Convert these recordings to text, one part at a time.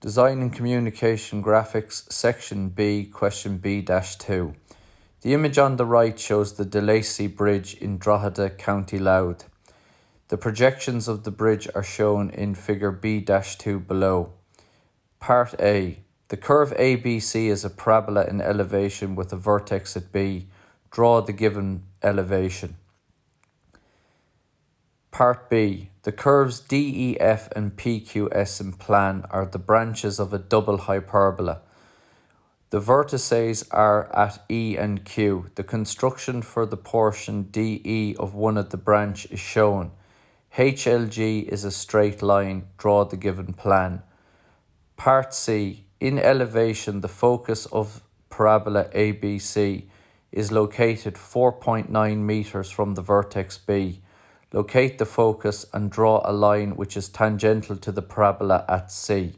Design and Communication Graphics, Section B, Question B-2. The image on the right shows the De Lacy Bridge in Drogheda, County Louth. The projections of the bridge are shown in Figure B-2 below. Part A. The curve ABC is a parabola in elevation with a vertex at B. Draw the given elevation. Part B. The curves DEF and PQS in plan are the branches of a double hyperbola. The vertices are at E and Q. The construction for the portion DE of one of the branch is shown. HLG is a straight line. Draw the given plan. Part C. In elevation, the focus of parabola ABC is located 4.9 meters from the vertex B. Locate the focus and draw a line which is tangential to the parabola at C.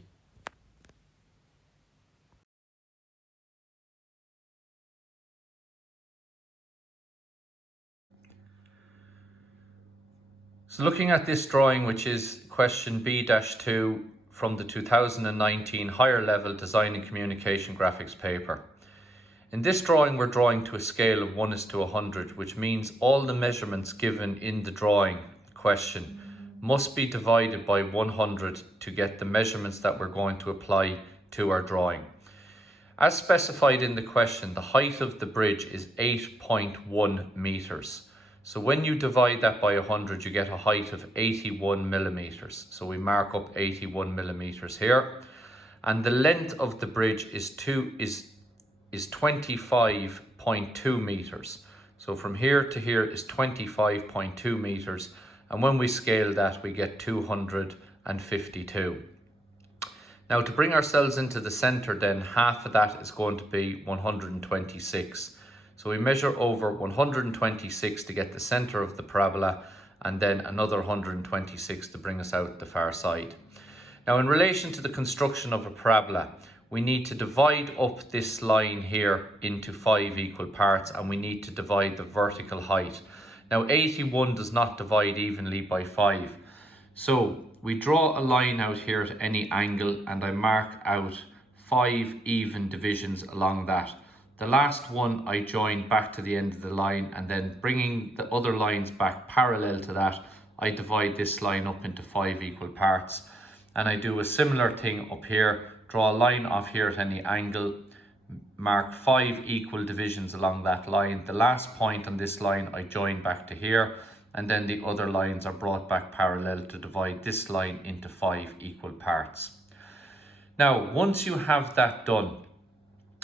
So looking at this drawing, which is question B-2 from the 2019 Higher Level Design and Communication Graphics paper. In this drawing, we're drawing to a scale of 1:100, which means all the measurements given in the drawing question must be divided by 100 to get the measurements that we're going to apply to our drawing. As specified in the question, the height of the bridge is 8.1 meters. So when you divide that by 100, you get a height of 81 millimeters. So we mark up 81 millimeters here. And the length of the bridge is 25.2 meters. So from here to here is 25.2 meters. And when we scale that, we get 252. Now to bring ourselves into the center then, half of that is going to be 126. So we measure over 126 to get the center of the parabola, and then another 126 to bring us out the far side. Now in relation to the construction of a parabola, we need to divide up this line here into 5 equal parts, and we need to divide the vertical height. Now 81 does not divide evenly by 5. So we draw a line out here at any angle, and I mark out 5 even divisions along that. The last one I join back to the end of the line, and then bringing the other lines back parallel to that, I divide this line up into 5 equal parts. And I do a similar thing up here, draw a line off here at any angle, mark 5 equal divisions along that line. The last point on this line I join back to here, and then the other lines are brought back parallel to divide this line into 5 equal parts. Now, once you have that done,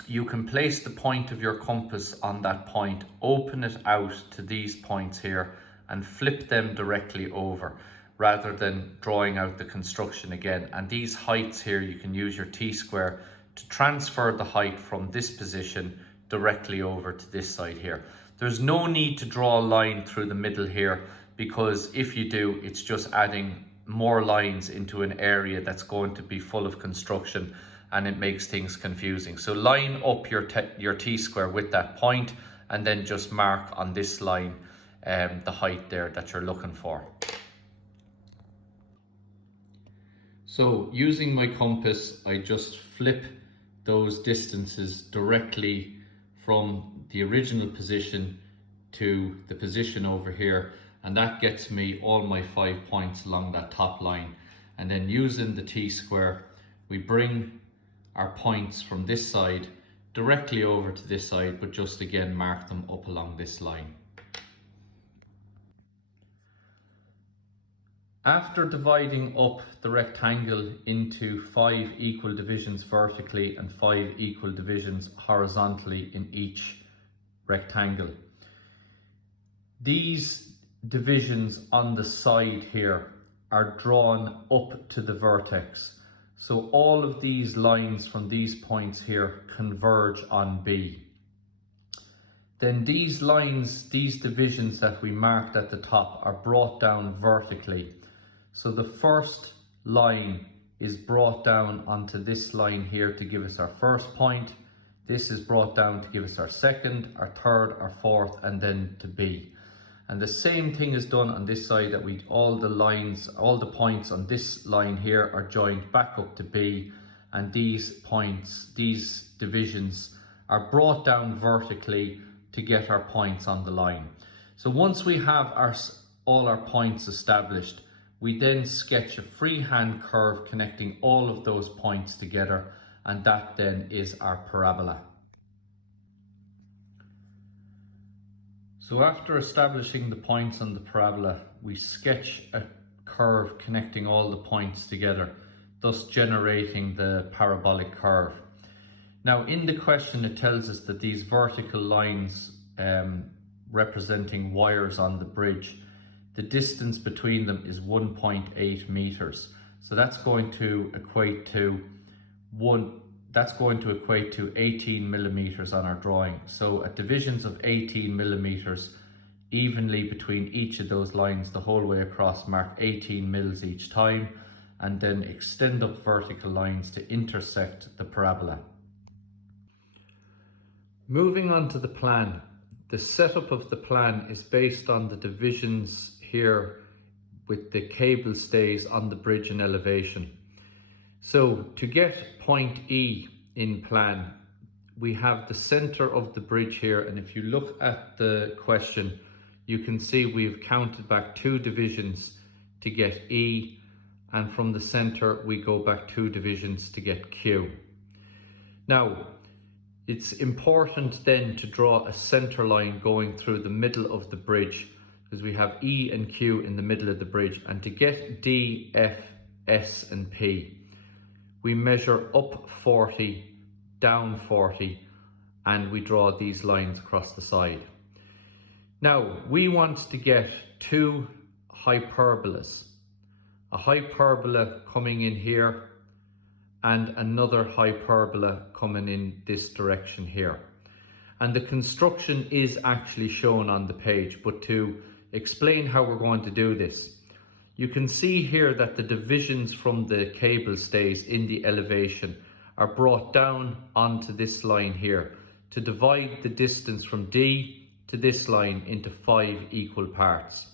you can place the point of your compass on that point, open it out to these points here, and flip them directly over, rather than drawing out the construction again. And these heights here, you can use your T-square to transfer the height from this position directly over to this side here. There's no need to draw a line through the middle here, because if you do, it's just adding more lines into an area that's going to be full of construction, and it makes things confusing. So line up your T-square with that point, and then just mark on this line the height there that you're looking for. So using my compass, I just flip those distances directly from the original position to the position over here, and that gets me all my 5 points along that top line. And then using the T-square, we bring our points from this side directly over to this side, but just again mark them up along this line. After dividing up the rectangle into 5 equal divisions vertically and 5 equal divisions horizontally in each rectangle, these divisions on the side here are drawn up to the vertex. So all of these lines from these points here converge on B. Then these lines, these divisions that we marked at the top, are brought down vertically. So the first line is brought down onto this line here to give us our first point. This is brought down to give us our second, our third, our fourth, and then to B. And the same thing is done on this side, that all the points on this line here are joined back up to B, and these points, these divisions, are brought down vertically to get our points on the line. So once we have all our points established, we then sketch a freehand curve connecting all of those points together, and that then is our parabola. So after establishing the points on the parabola, we sketch a curve connecting all the points together, thus generating the parabolic curve. Now in the question it tells us that these vertical lines representing wires on the bridge, the distance between them is 1.8 meters. So that's going to equate to 18 millimeters on our drawing. So at divisions of 18 millimeters evenly between each of those lines the whole way across, mark 18 mils each time, and then extend up vertical lines to intersect the parabola. Moving on to the plan. The setup of the plan is based on the divisions here with the cable stays on the bridge and elevation. So to get point E in plan, we have the center of the bridge here, and if you look at the question, you can see we've counted back 2 divisions to get E, and from the center we go back 2 divisions to get Q. Now, it's important then to draw a center line going through the middle of the bridge, because we have E and Q in the middle of the bridge, and to get D, F, S and P, we measure up 40, down 40, and we draw these lines across the side. Now, we want to get 2 hyperbolas, a hyperbola coming in here and another hyperbola coming in this direction here. And the construction is actually shown on the page, but to explain how we're going to do this, you can see here that the divisions from the cable stays in the elevation are brought down onto this line here to divide the distance from D to this line into 5 equal parts.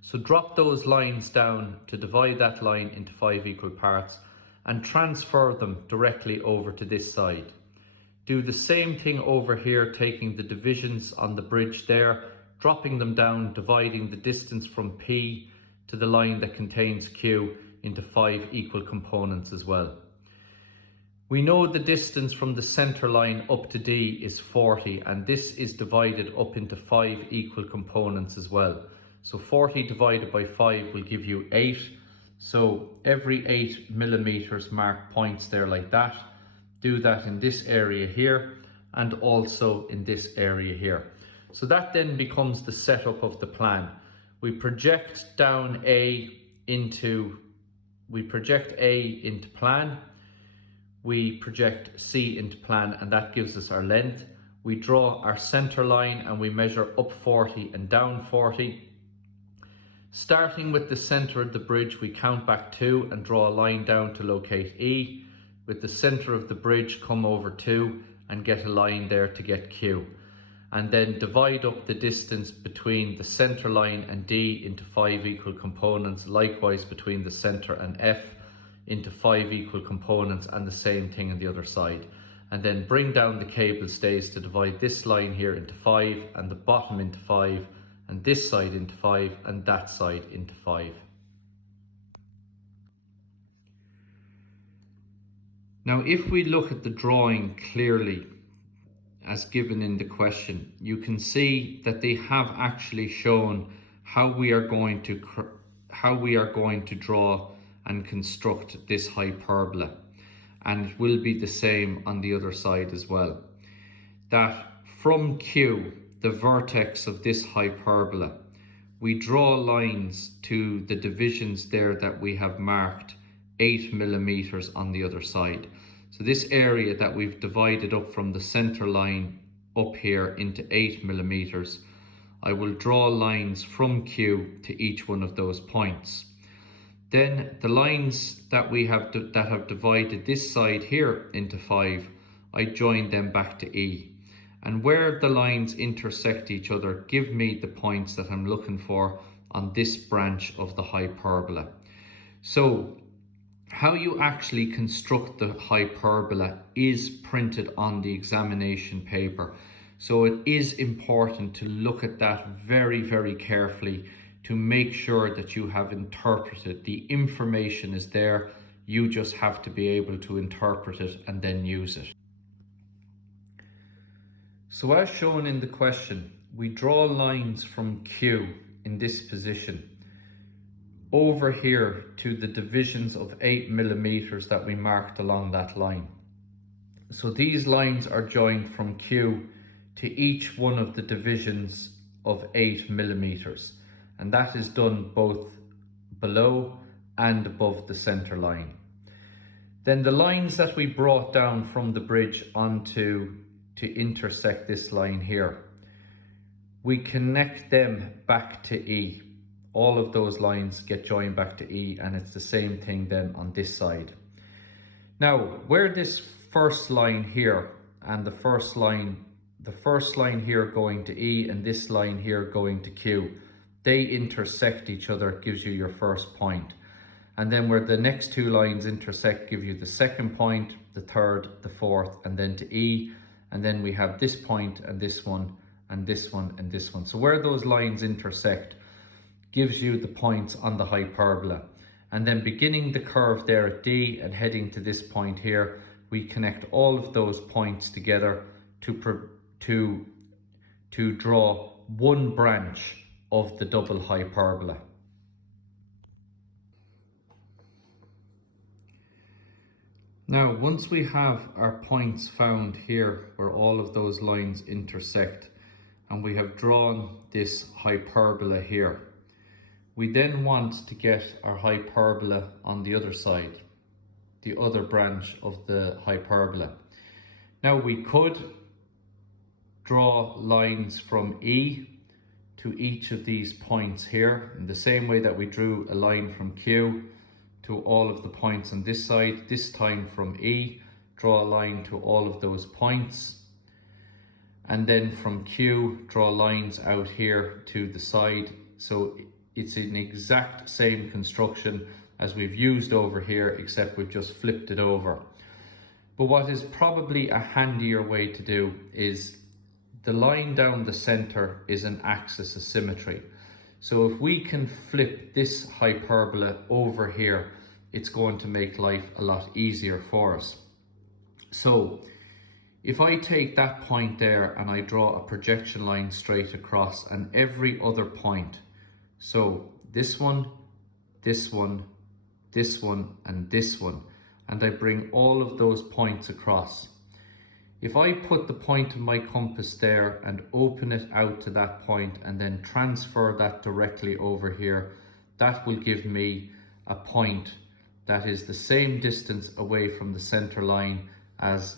So drop those lines down to divide that line into 5 equal parts and transfer them directly over to this side. Do the same thing over here, taking the divisions on the bridge there, dropping them down, dividing the distance from P to the line that contains Q into 5 equal components as well. We know the distance from the center line up to D is 40, and this is divided up into 5 equal components as well. So 40 divided by 5 will give you 8. So every 8 millimeters mark points there like that. Do that in this area here and also in this area here. So that then becomes the setup of the plan. We project down A into plan. We project C into plan, and that gives us our length. We draw our center line and we measure up 40 and down 40. Starting with the center of the bridge, we count back 2 and draw a line down to locate E. With the center of the bridge, come over 2 and get a line there to get Q. And then divide up the distance between the center line and D into 5 equal components, likewise between the center and F into 5 equal components, and the same thing on the other side. And then bring down the cable stays to divide this line here into 5 and the bottom into 5, and this side into 5 and that side into 5. Now if we look at the drawing clearly as given in the question, you can see that they have actually shown how we are going to draw and construct this hyperbola, and it will be the same on the other side as well. That from Q, the vertex of this hyperbola, we draw lines to the divisions there that we have marked 8 millimeters on the other side. So this area that we've divided up from the center line up here into 8 millimeters, I will draw lines from Q to each one of those points. Then the lines that we have that have divided this side here into 5, I join them back to E. And where the lines intersect each other give me the points that I'm looking for on this branch of the hyperbola. So how you actually construct the hyperbola is printed on the examination paper. So it is important to look at that very, very carefully to make sure that you have interpreted. The information is there, you just have to be able to interpret it and then use it. So as shown in the question, we draw lines from Q in this position over here to the divisions of 8 millimeters that we marked along that line. So these lines are joined from Q to each one of the divisions of 8 millimeters, and that is done both below and above the center line. Then the lines that we brought down from the bridge onto to intersect this line here, we connect them back to E. All of those lines get joined back to E, and it's the same thing then on this side. Now, where this first line here and the first line here going to E and this line here going to Q, they intersect each other, gives you your first point. And then where the next two lines intersect give you the second point, the third, the fourth, and then to E. And then we have this point and this one and this one and this one. So where those lines intersect gives you the points on the hyperbola. And then beginning the curve there at D and heading to this point here, we connect all of those points together to draw one branch of the double hyperbola. Now, once we have our points found here where all of those lines intersect, and we have drawn this hyperbola here, we then want to get our hyperbola on the other side, the other branch of the hyperbola. Now, we could draw lines from E to each of these points here in the same way that we drew a line from Q to all of the points on this side. This time from E, draw a line to all of those points, and then from Q, draw lines out here to the side. So it's an exact same construction as we've used over here, except we've just flipped it over. But what is probably a handier way to do is the line down the center is an axis of symmetry. So if we can flip this hyperbola over here, it's going to make life a lot easier for us. So if I take that point there and I draw a projection line straight across, and every other point, so this one, this one, this one, and this one, and I bring all of those points across. If I put the point of my compass there and open it out to that point and then transfer that directly over here, that will give me a point that is the same distance away from the center line as,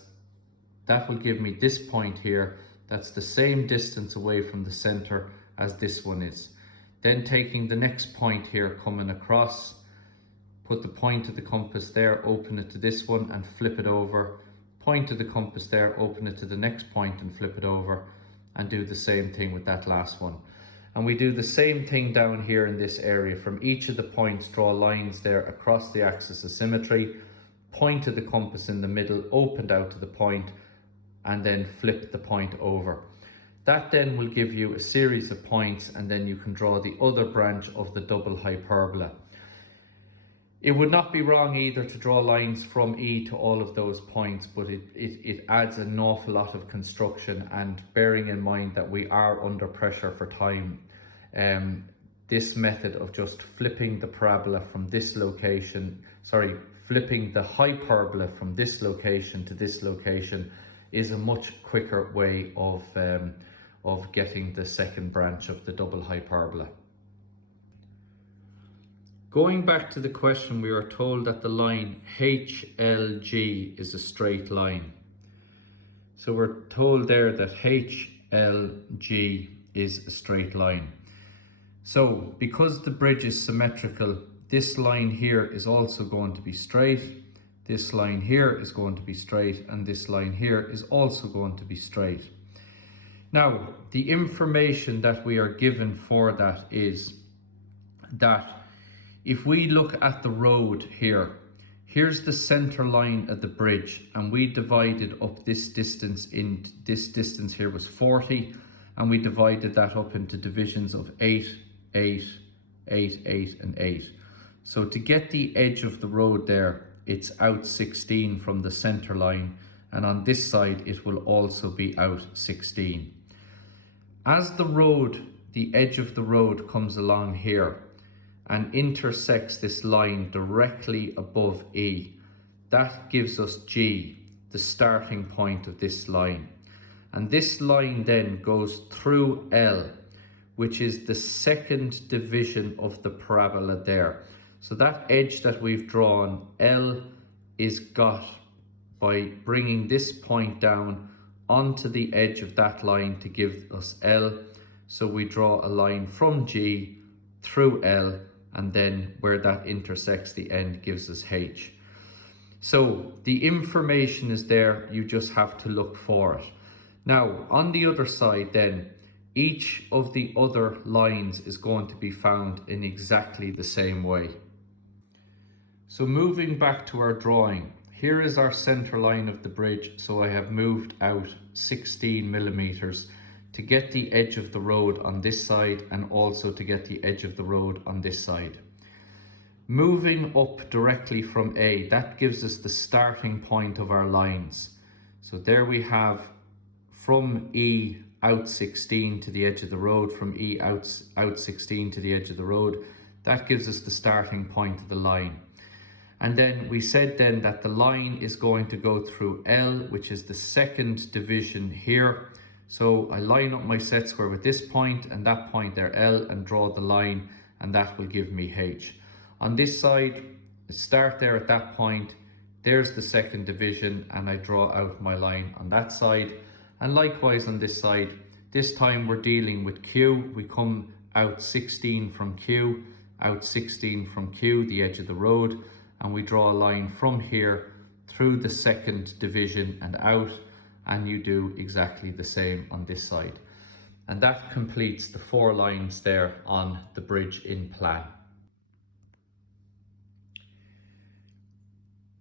that will give me this point here, that's the same distance away from the center as this one is. Then taking the next point here, coming across, put the point of the compass there, open it to this one and flip it over. Point of the compass there, open it to the next point and flip it over, and do the same thing with that last one. And we do the same thing down here in this area. From each of the points, draw lines there across the axis of symmetry, point of the compass in the middle, opened out to the point, and then flip the point over. That then will give you a series of points, and then you can draw the other branch of the double hyperbola. It would not be wrong either to draw lines from E to all of those points, but it adds an awful lot of construction, and bearing in mind that we are under pressure for time, this method of just flipping the parabola from this location, flipping the hyperbola from this location to this location is a much quicker way of getting the second branch of the double hyperbola. Going back to the question, we are told that the line HLG is a straight line. So we're told there that HLG is a straight line. So because the bridge is symmetrical, this line here is also going to be straight, this line here is going to be straight, and this line here is also going to be straight. Now, the information that we are given for that is that if we look at the road here, Here's the center line at the bridge, and we divided up this distance in this distance here was 40, and we divided that up into divisions of 8, 8, 8, 8, and 8. So to get the edge of the road there, it's out 16 from the center line, and on this side it will also be out 16. As the edge of the road comes along here and intersects this line directly above E, that gives us G, the starting point of this line. And this line then goes through L, which is the second division of the parabola there. So that edge that we've drawn, L, is got by bringing this point down onto the edge of that line to give us L. So we draw a line from G through L, and then where that intersects the end gives us H. So the information is there, you just have to look for it. Now on the other side then, each of the other lines is going to be found in exactly the same way. So moving back to our drawing, here is our center line of the bridge, so I have moved out 16 millimeters to get the edge of the road on this side and also to get the edge of the road on this side. Moving up directly from A, that gives us the starting point of our lines. So there we have from E out 16 to the edge of the road, from E out 16 to the edge of the road, that gives us the starting point of the line. And then we said then that the line is going to go through L, which is the second division here. So I line up my set square with this point and that point there, L, and draw the line, and that will give me H. On this side, start there at that point, there's the second division, and I draw out my line on that side. And likewise on this side, this time we're dealing with Q. We come out 16 from Q, out 16 from Q, the edge of the road, and we draw a line from here through the second division and out, and you do exactly the same on this side. And that completes the 4 lines there on the bridge in plan.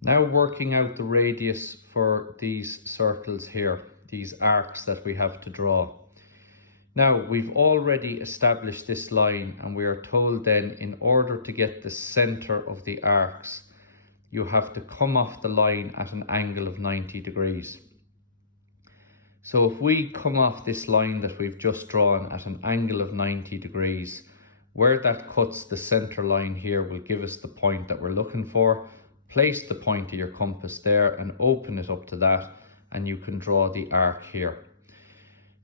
Now working out the radius for these circles here, these arcs that we have to draw. Now we've already established this line, and we are told then in order to get the center of the arcs, you have to come off the line at an angle of 90 degrees. So if we come off this line that we've just drawn at an angle of 90 degrees, where that cuts the center line here will give us the point that we're looking for. Place the point of your compass there and open it up to that, and you can draw the arc here.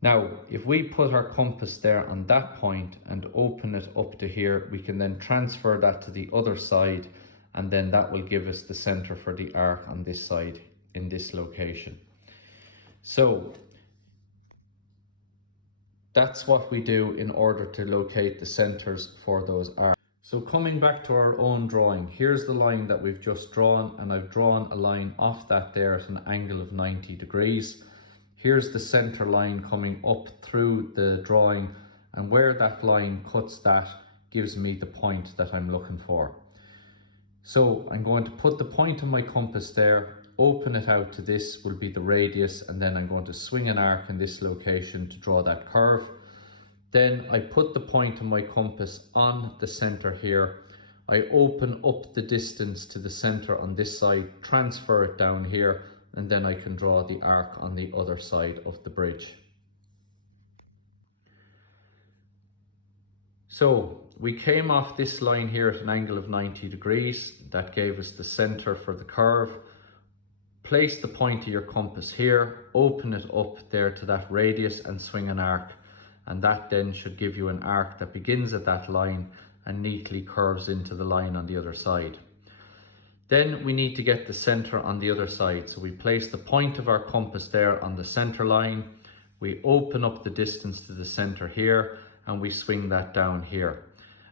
Now, if we put our compass there on that point and open it up to here, we can then transfer that to the other side, and then that will give us the center for the arc on this side in this location. So that's what we do in order to locate the centers for those arcs. So coming back to our own drawing, here's the line that we've just drawn, and I've drawn a line off that there at an angle of 90 degrees. Here's the center line coming up through the drawing, and where that line cuts that gives me the point that I'm looking for. So I'm going to put the point of my compass there, open it out to this will be the radius, and then I'm going to swing an arc in this location to draw that curve. Then I put the point of my compass on the center here. I open up the distance to the center on this side, transfer it down here, and then I can draw the arc on the other side of the bridge. So we came off this line here at an angle of 90 degrees. That gave us the center for the curve. Place the point of your compass here, open it up there to that radius and swing an arc. And that then should give you an arc that begins at that line and neatly curves into the line on the other side. Then we need to get the center on the other side. So we place the point of our compass there on the center line. We open up the distance to the center here, and we swing that down here.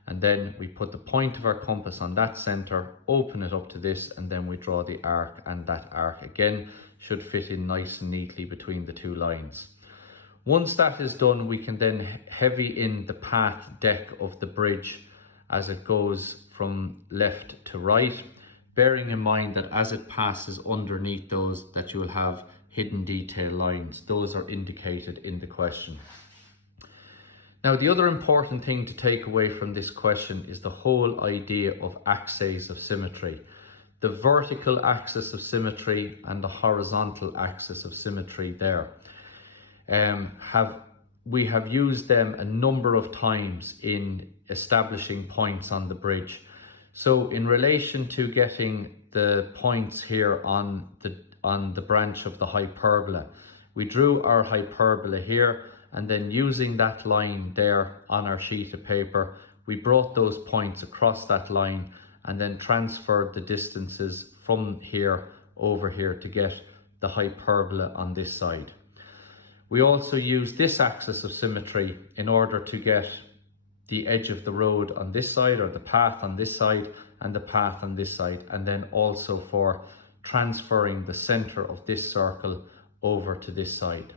And then we put the point of our compass on that center, open it up to this, and then we draw the arc, and that arc again should fit in nice and neatly between the 2 lines. Once that is done, we can then heavy in the path deck of the bridge as it goes from left to right. bearing in mind that as it passes underneath those, that you will have hidden detail lines. Those are indicated in the question. Now, the other important thing to take away from this question is the whole idea of axes of symmetry. The vertical axis of symmetry and the horizontal axis of symmetry there. We have used them a number of times in establishing points on the bridge. So in relation to getting the points here on the branch of the hyperbola, we drew our hyperbola here, and then using that line there on our sheet of paper, we brought those points across that line and then transferred the distances from here over here to get the hyperbola on this side. We also use this axis of symmetry in order to get the edge of the road on this side, or the path on this side, and the path on this side, and then also for transferring the center of this circle over to this side.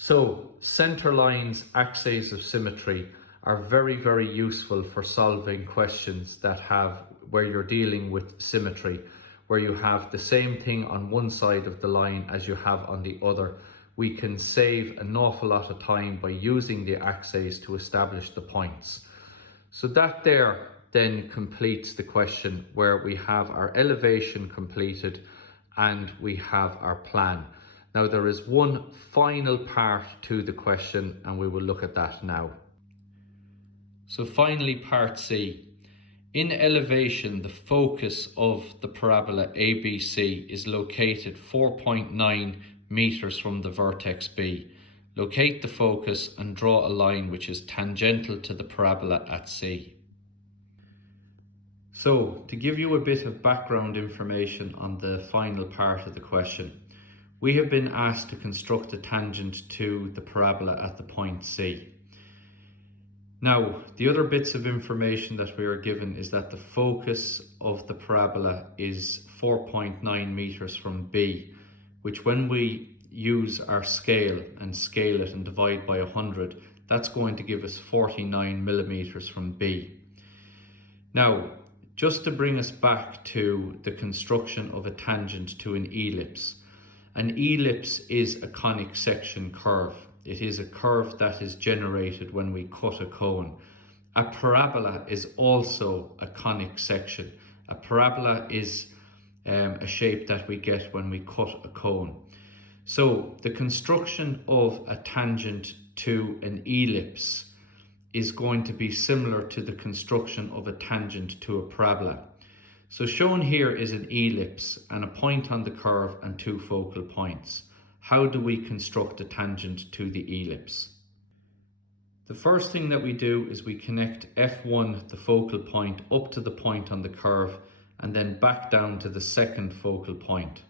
So center lines, axes of symmetry, are very, very useful for solving questions that have, where you're dealing with symmetry, where you have the same thing on one side of the line as you have on the other. We can save an awful lot of time by using the axes to establish the points. So that there then completes the question, where we have our elevation completed and we have our plan. Now there is one final part to the question, and we will look at that now. So finally, part C. In elevation, the focus of the parabola ABC is located 4.9 meters from the vertex B. Locate the focus and draw a line which is tangential to the parabola at C. So, to give you a bit of background information on the final part of the question, we have been asked to construct a tangent to the parabola at the point C. Now, the other bits of information that we are given is that the focus of the parabola is 4.9 meters from B, which when we use our scale and scale it and divide by 100, that's going to give us 49 millimeters from B. Now, just to bring us back to the construction of a tangent to an ellipse. An ellipse is a conic section curve. It is a curve that is generated when we cut a cone. A parabola is also a conic section. A parabola is a shape that we get when we cut a cone. So the construction of a tangent to an ellipse is going to be similar to the construction of a tangent to a parabola. So shown here is an ellipse and a point on the curve and two focal points. How do we construct a tangent to the ellipse? The first thing that we do is we connect F1, the focal point, up to the point on the curve, and then back down to the second focal point.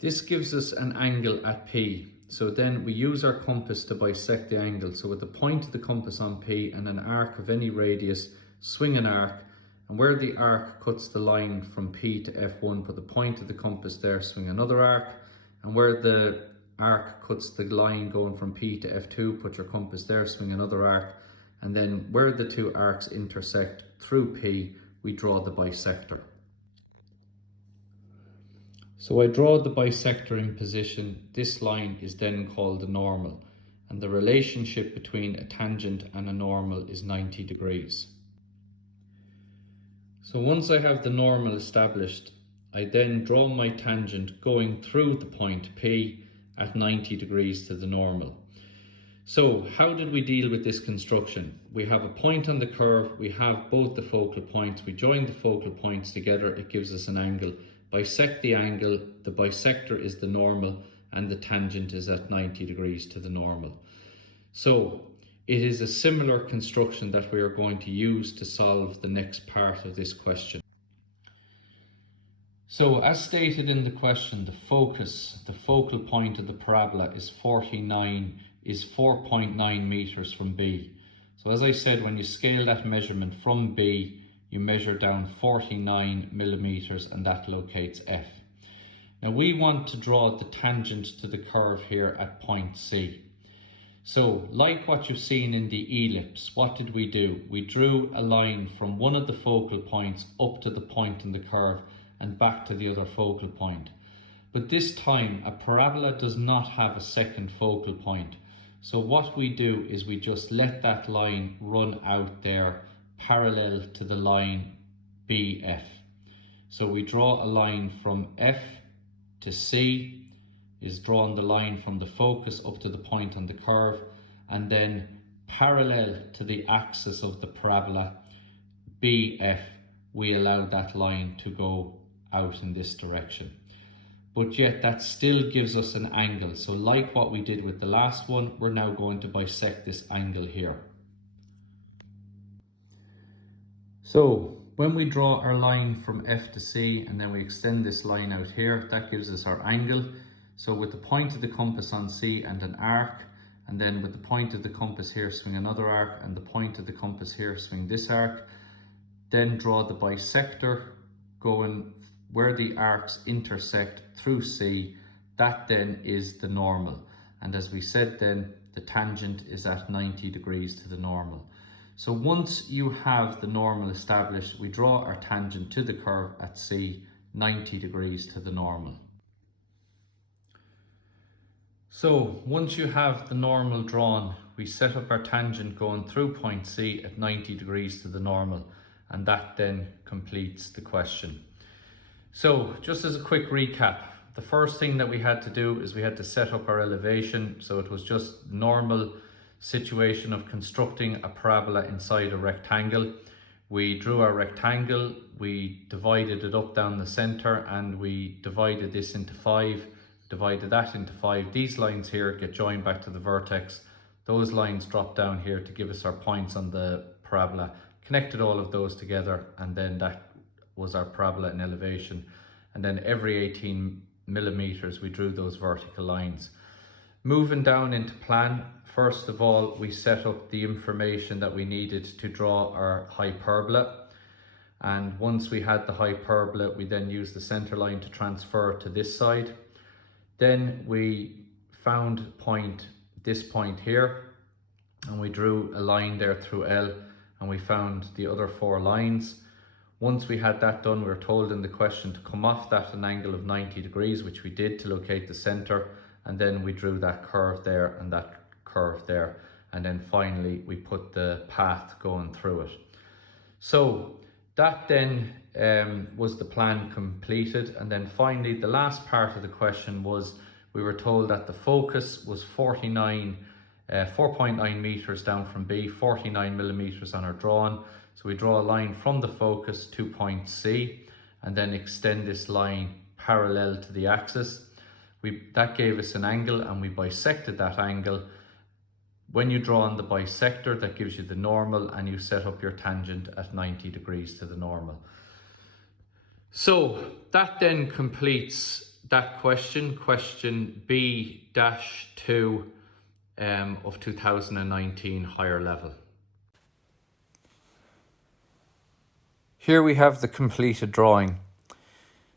This gives us an angle at P. So then we use our compass to bisect the angle. So with the point of the compass on P and an arc of any radius, swing an arc, and where the arc cuts the line from P to F1, put the point of the compass there, swing another arc, and where the arc cuts the line going from P to F2, put your compass there, swing another arc, and then where the two arcs intersect through P, we draw the bisector. So I draw the bisector in position. This line is then called the normal, and the relationship between a tangent and a normal is 90 degrees. So once I have the normal established, I then draw my tangent going through the point P at 90 degrees to the normal. So how did we deal with this construction? We have a point on the curve, we have both the focal points, we join the focal points together, it gives us an angle. Bisect the angle, the bisector is the normal, and the tangent is at 90 degrees to the normal. So it is a similar construction that we are going to use to solve the next part of this question. So as stated in the question, the focus, the focal point of the parabola is 4.9 meters from B. So as I said, when you scale that measurement from B, you measure down 49 millimeters, and that locates F. Now we want to draw the tangent to the curve here at point C. So, like what you've seen in the ellipse, what did we do? We drew a line from one of the focal points up to the point in the curve and back to the other focal point. But this time, a parabola does not have a second focal point. So what we do is we just let that line run out there parallel to the line BF. So we draw a line from F to C, is drawn the line from the focus up to the point on the curve, and then parallel to the axis of the parabola BF, we allow that line to go out in this direction. But yet that still gives us an angle. So like what we did with the last one, we're now going to bisect this angle here. So when we draw our line from F to C and then we extend this line out here, that gives us our angle. So with the point of the compass on C and an arc, and then with the point of the compass here swing another arc, and the point of the compass here swing this arc, then draw the bisector going where the arcs intersect through C. That then is the normal. And as we said then, the tangent is at 90 degrees to the normal. So once you have the normal established, we draw our tangent to the curve at C, 90 degrees to the normal. So once you have the normal drawn, we set up our tangent going through point C at 90 degrees to the normal, and that then completes the question. So just as a quick recap, the first thing that we had to do is we had to set up our elevation. So it was just normal situation of constructing a parabola inside a rectangle. We drew our rectangle, we divided it up down the center, and we divided this into 5. Divided that into 5. These lines here get joined back to the vertex. Those lines drop down here to give us our points on the parabola. Connected all of those together, and then that was our parabola in elevation. And then every 18 millimeters we drew those vertical lines. Moving down into plan, first of all we set up the information that we needed to draw our hyperbola. And once we had the hyperbola, we then used the center line to transfer to this side. Then we found this point here, and we drew a line there through L, and we found the other 4 lines. Once we had that done, we were told in the question to come off that an angle of 90 degrees, which we did to locate the center, and then we drew that curve there and that curve there, and then finally we put the path going through it. So that then was the plan completed. And then finally the last part of the question was, we were told that the focus was 4.9 meters down from B, 49 millimeters on our drawing. So we draw a line from the focus to point C and then extend this line parallel to the axis. That gave us an angle, and we bisected that angle. When you draw on the bisector, that gives you the normal, and you set up your tangent at 90 degrees to the normal. So that then completes that question B-2 of 2019 higher level. Here we have the completed drawing.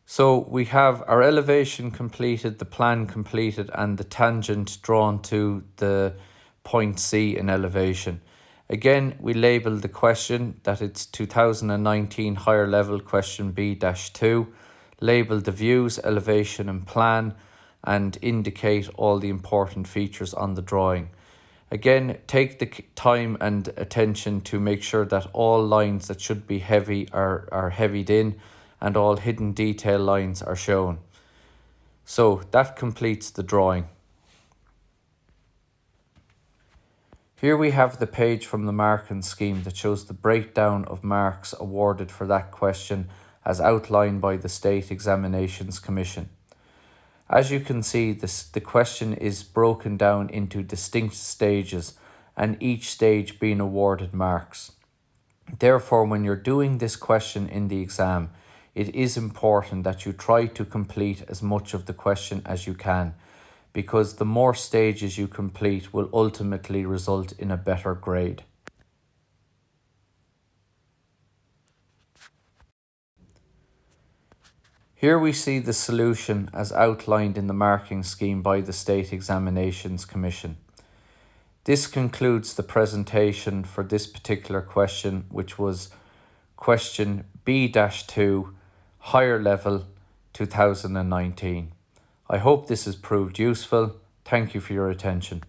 So we have our elevation completed, the plan completed, and the tangent drawn to the point C in elevation. Again, we label the question that it's 2019 higher level question B-2, label the views, elevation and plan, and indicate all the important features on the drawing. Again, take the time and attention to make sure that all lines that should be heavy are heavied in, and all hidden detail lines are shown. So that completes the drawing. Here we have the page from the marking scheme that shows the breakdown of marks awarded for that question as outlined by the State Examinations Commission. As you can see, the question is broken down into distinct stages, and each stage being awarded marks. Therefore, when you're doing this question in the exam, it is important that you try to complete as much of the question as you can, because the more stages you complete will ultimately result in a better grade. Here we see the solution as outlined in the marking scheme by the State Examinations Commission. This concludes the presentation for this particular question, which was question B-2, higher level 2019. I hope this has proved useful. Thank you for your attention.